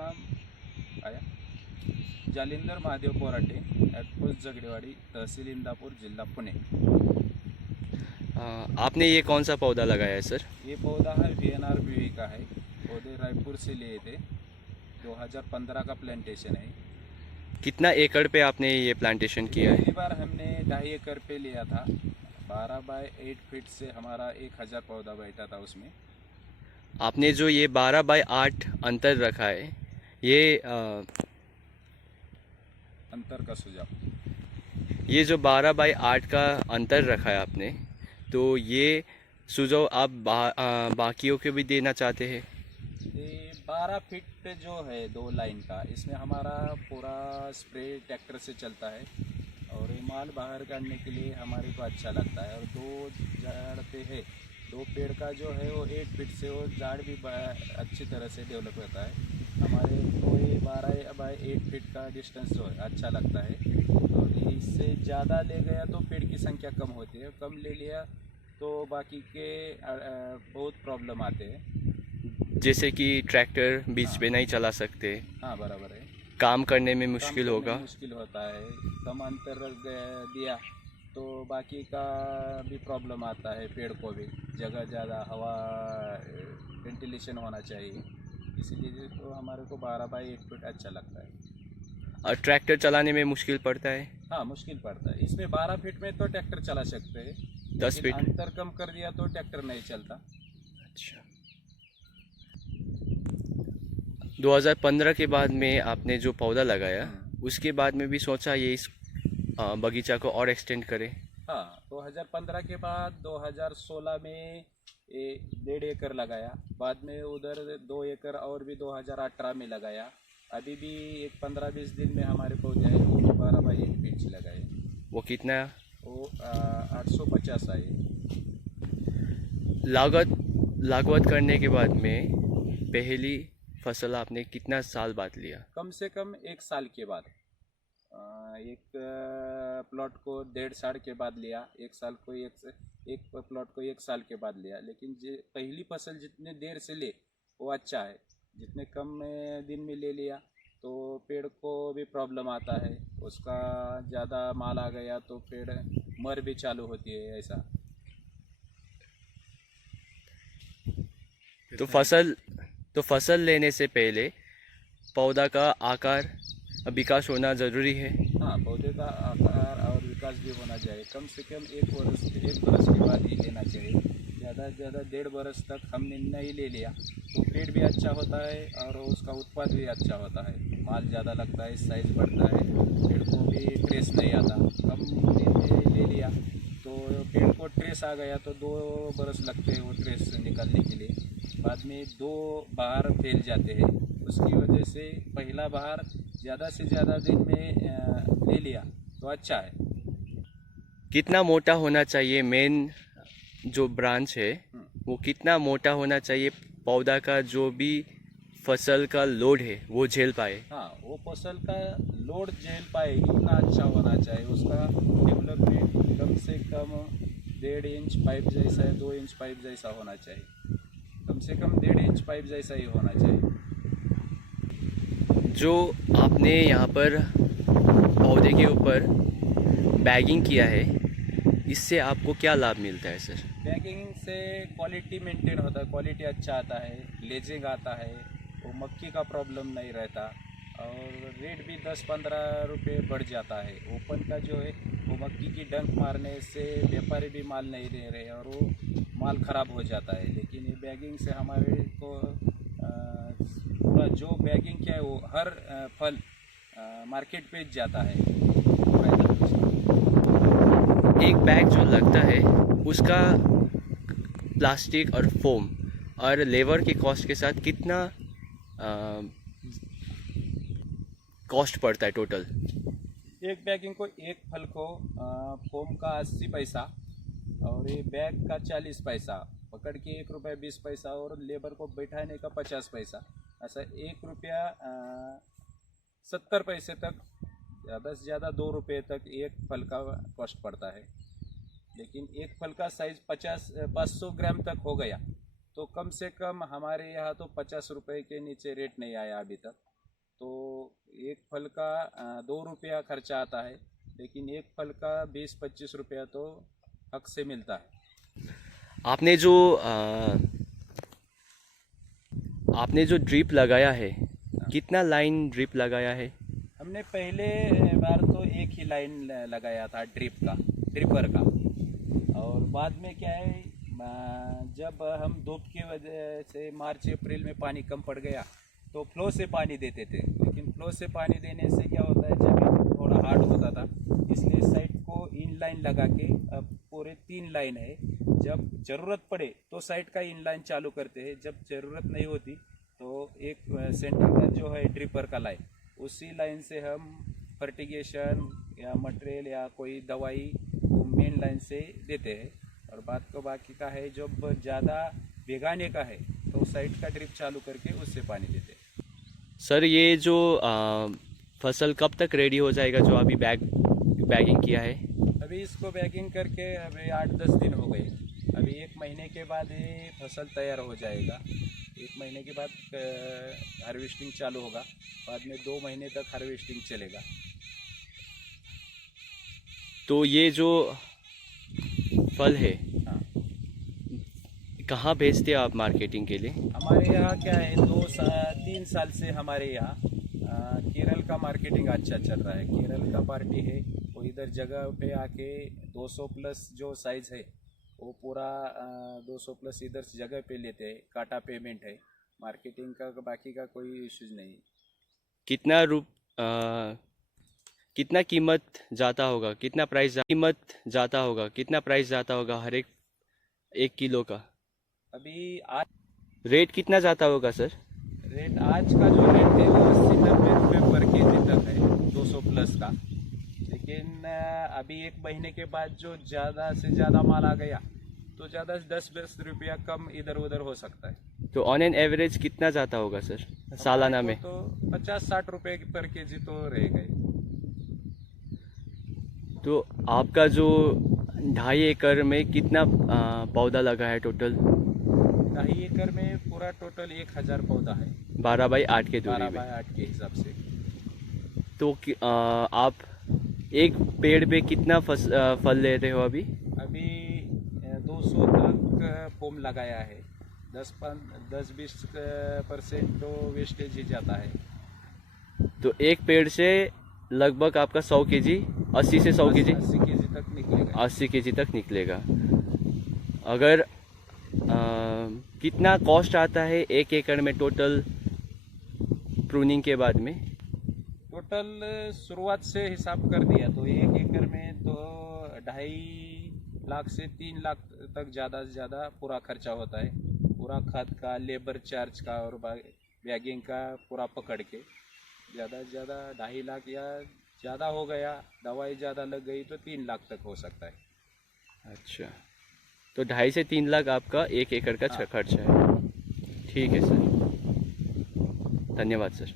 नाम आया Jalinder Mahadev पोराटे, at post जगडेवाडी, तहसील इंदापूर, जिल्हा पुणे। आपने ये कौन सा पौधा लगाया है सर? ये पौधा है VNR BV का है। पौधे रायपुर से लिए थे। 2015 का प्लांटेशन है। कितना एकड़ पे आपने ये प्लांटेशन किया है? पहली बार हमने 2.5 एकड़ पे लिया था। 12 बाय 8 फीट से हमारा 1000 पौधा बैठा था उसमें। आपने जो ये 12 बाय 8 अंतर रखा है, ये अंतर का सुझाव। ये जो 12 बाय 8 का अंतर रखा है आपने, तो ये सुझाव आप बाकियों को भी देना चाहते हैं? ये 12 फीट पे जो है 2 लाइन का, इसमें हमारा पूरा स्प्रे ट्रैक्टर से चलता है और ये माल बाहर काटने के लिए हमारे को अच्छा लगता है। और 2 झाड़ पे है, 2 पेड़ का जो है वो 8 फीट से वो झाड़ भी अच्छी तरह से डेवलप होता है। हमारे को ये 12 बाय 8 फीट का डिस्टेंस जो है अच्छा लगता है। और इससे ज़्यादा ले गया तो पेड़ की संख्या कम होती है, कम ले लिया तो बाकी के बहुत प्रॉब्लम आते हैं। जैसे कि ट्रैक्टर बीच हाँ पे नहीं चला सकते, हाँ, बराबर है। काम करने में काम मुश्किल करने में होगा। मुश्किल होता है। कम अंतर दिया तो बाकी का भी प्रॉब्लम आता है। पेड़ को भी जगह ज़्यादा हवा वेंटिलेशन होना चाहिए, इसीलिए तो हमारे को 12 बाई 8 फीट अच्छा लगता है। और ट्रैक्टर चलाने में मुश्किल पड़ता है? हाँ, मुश्किल पड़ता है। इसमें 12 फीट में तो ट्रैक्टर चला सकते हैं, 10 लेकिन फीट? अंतर कम कर दिया तो ट्रैक्टर नहीं चलता। अच्छा। 2015 के बाद में आपने जो पौधा लगाया, उसके बाद में भी सोचा ये इस बगीचा को और एक्सटेंड करें? हाँ, 2015 के बाद 2016 में 1.5 एकड़ लगाया। बाद में उधर 2 एकड़ और भी 2018 में लगाया। अभी भी एक 15-20 दिन में हमारे पौधे आए, वो भी 12 बाई 1 फीट से लगाए। वो कितना? वो 850 आए। लागवत करने के बाद में पहली फसल आपने कितना साल बाद लिया? कम से कम 1 साल के बाद। एक प्लॉट को 1.5 साल के बाद लिया, एक साल को एक प्लॉट को 1 साल के बाद लिया। लेकिन पहली फसल जितने देर से ले वो अच्छा है। जितने कम दिन में ले लिया तो पेड़ को भी प्रॉब्लम आता है। उसका ज़्यादा माल आ गया तो पेड़ मर भी चालू होती है ऐसा। तो फसल लेने से पहले पौधा का आकार विकास होना ज़रूरी है। हाँ, पौधे का आकार और विकास भी होना चाहिए। कम से कम 1 बरस के बाद ही लेना चाहिए। ज़्यादा से ज़्यादा 1.5 बरस तक हमने नहीं ले लिया तो पेड़ भी अच्छा होता है और उसका उत्पाद भी अच्छा होता है। माल ज़्यादा लगता है, साइज़ बढ़ता है, पेड़ को भी ट्रेस नहीं आता। कम दिन में ले लिया तो पेड़ को ट्रेस आ गया तो 2 बरस लगते हैं वो ट्रेस निकालने के लिए। बाद में 2 बहार फैल जाते हैं। उसकी वजह से पहला बहार ज़्यादा से ज़्यादा दिन में ले लिया तो अच्छा है। कितना मोटा होना चाहिए मेन जो ब्रांच है, वो कितना मोटा होना चाहिए पौधा का, जो भी फसल का लोड है वो झेल पाए? हाँ, वो फसल का लोड झेल पाए इतना अच्छा होना चाहिए। उसका डेवलपमेंट कम से कम 1.5 इंच पाइप जैसा है, 2 इंच पाइप जैसा होना चाहिए। कम से कम 1.5 इंच पाइप जैसा ही होना चाहिए। जो आपने यहाँ पर पौधे के ऊपर बैगिंग किया है, इससे आपको क्या लाभ मिलता है सर? बैगिंग से क्वालिटी मेंटेन होता है, क्वालिटी अच्छा आता है, ग्लेजिंग आता है, वो मक्खी का प्रॉब्लम नहीं रहता और रेट भी 10-15 रुपये बढ़ जाता है। ओपन का जो है वो मक्खी की डंक मारने से व्यापारी भी माल नहीं दे रहे और वो माल ख़राब हो जाता है। लेकिन ये बैगिंग से हमारे को पूरा जो बैगिंग किया है वो हर फल मार्केट पे जाता है। एक बैग जो लगता है उसका प्लास्टिक और फोम और लेबर के कॉस्ट के साथ कितना कॉस्ट पड़ता है टोटल? एक बैगिंग को, एक फल को फोम का 80 पैसा और ये बैग का 40 पैसा, पकड़ के 1 रुपया 20 पैसा और लेबर को बैठाने का 50 पैसा, ऐसा 1 रुपया 70 पैसे तक, ज़्यादा से ज़्यादा 2 रुपये तक एक फल का कॉस्ट पड़ता है। लेकिन एक फल का साइज़ 500 ग्राम तक हो गया तो कम से कम हमारे यहाँ तो 50 रुपए के नीचे रेट नहीं आया अभी तक। तो एक फल का 2 रुपया खर्चा आता है, लेकिन एक फल का 20-25 रुपया तो हक से मिलता है। आपने जो ड्रिप लगाया है, कितना लाइन ड्रिप लगाया है? हमने पहले बार तो एक ही लाइन लगाया था ड्रिपर का। और बाद में क्या है, जब हम धूप की वजह से मार्च अप्रैल में पानी कम पड़ गया तो फ्लो से पानी देते थे। लेकिन फ्लो से पानी देने से क्या होता है, जमीन थोड़ा हार्ड होता था, इसलिए साइड को इन लाइन लगा के अब पूरे 3 लाइन है। जब ज़रूरत पड़े तो साइड का इन लाइन चालू करते हैं, जब ज़रूरत नहीं होती तो एक सेंटर का जो है ड्रिपर का लाइन, उसी लाइन से हम फर्टिगेशन या मटेरियल या कोई दवाई वो मेन लाइन से देते हैं। और बाकी का है, जब ज़्यादा भिगाने का है तो साइड का ड्रिप चालू करके उससे पानी देते हैं। सर ये जो फसल कब तक रेडी हो जाएगा जो अभी बैगिंग किया है? अभी इसको बैगिंग करके अभी 8-10 दिन हो गए। अभी 1 महीने के बाद ये फसल तैयार हो जाएगा। 1 महीने के बाद हार्वेस्टिंग चालू होगा, बाद में 2 महीने तक हार्वेस्टिंग चलेगा। तो ये जो फल है, हाँ, कहाँ भेजते हैं आप मार्केटिंग के लिए? हमारे यहाँ क्या है, 3 साल से हमारे यहाँ केरल का मार्केटिंग अच्छा चल रहा है। केरल का पार्टी है, वो इधर जगह पे आके 200 प्लस जो साइज़ है वो पूरा 200 प्लस इधर जगह पे लेते हैं। काटा पेमेंट है, मार्केटिंग का बाकी का कोई इश्यूज नहीं। कितना कीमत जाता होगा, कितना प्राइस जाता होगा हर एक किलो का? अभी आज रेट कितना जाता होगा सर? रेट आज का जो रेट है वो 80-90 रुपये पर केजी तक है, 200 प्लस का। लेकिन अभी 1 महीने के बाद जो ज़्यादा से ज़्यादा माल आ गया तो ज़्यादा 10-20 रुपया कम इधर उधर हो सकता है। तो ऑन एन एवरेज कितना जाता होगा सर सालाना में? तो 50-60 रुपये पर केजी तो रहेगा ही। तो आपका जो 2.5 एकड़ में कितना पौधा लगा है टोटल? 2.5 एकड़ में पूरा टोटल 1000 पौधा है, 12/8 के दूरी 12 में। बाय 8 के हिसाब से। तो आप एक पेड़ पे कितना फल ले रहे हो अभी? अभी 200 तक फोम लगाया है। 10-20% तो वेस्टेज ही जाता है। तो एक पेड़ से लगभग आपका 100 केजी, 80 से 100 केजी, 80 केजी तक निकलेगा। 80 केजी तक निकलेगा। अगर कितना कॉस्ट आता है 1 एकड़ में टोटल प्रूनिंग के बाद में? टोटल शुरुआत से हिसाब कर दिया तो 1 एकड़ में तो 2.5 लाख से 3 लाख तक ज़्यादा से ज़्यादा पूरा खर्चा होता है। पूरा खाद का, लेबर चार्ज का और बैगिंग का पूरा पकड़ के ज़्यादा से ज़्यादा 2.5 लाख या ज़्यादा हो गया, दवाई ज़्यादा लग गई तो 3 लाख तक हो सकता है। अच्छा, तो 2.5 से 3 लाख आपका 1 एकड़ का हाँ। खर्चा है। ठीक है सर, धन्यवाद सर।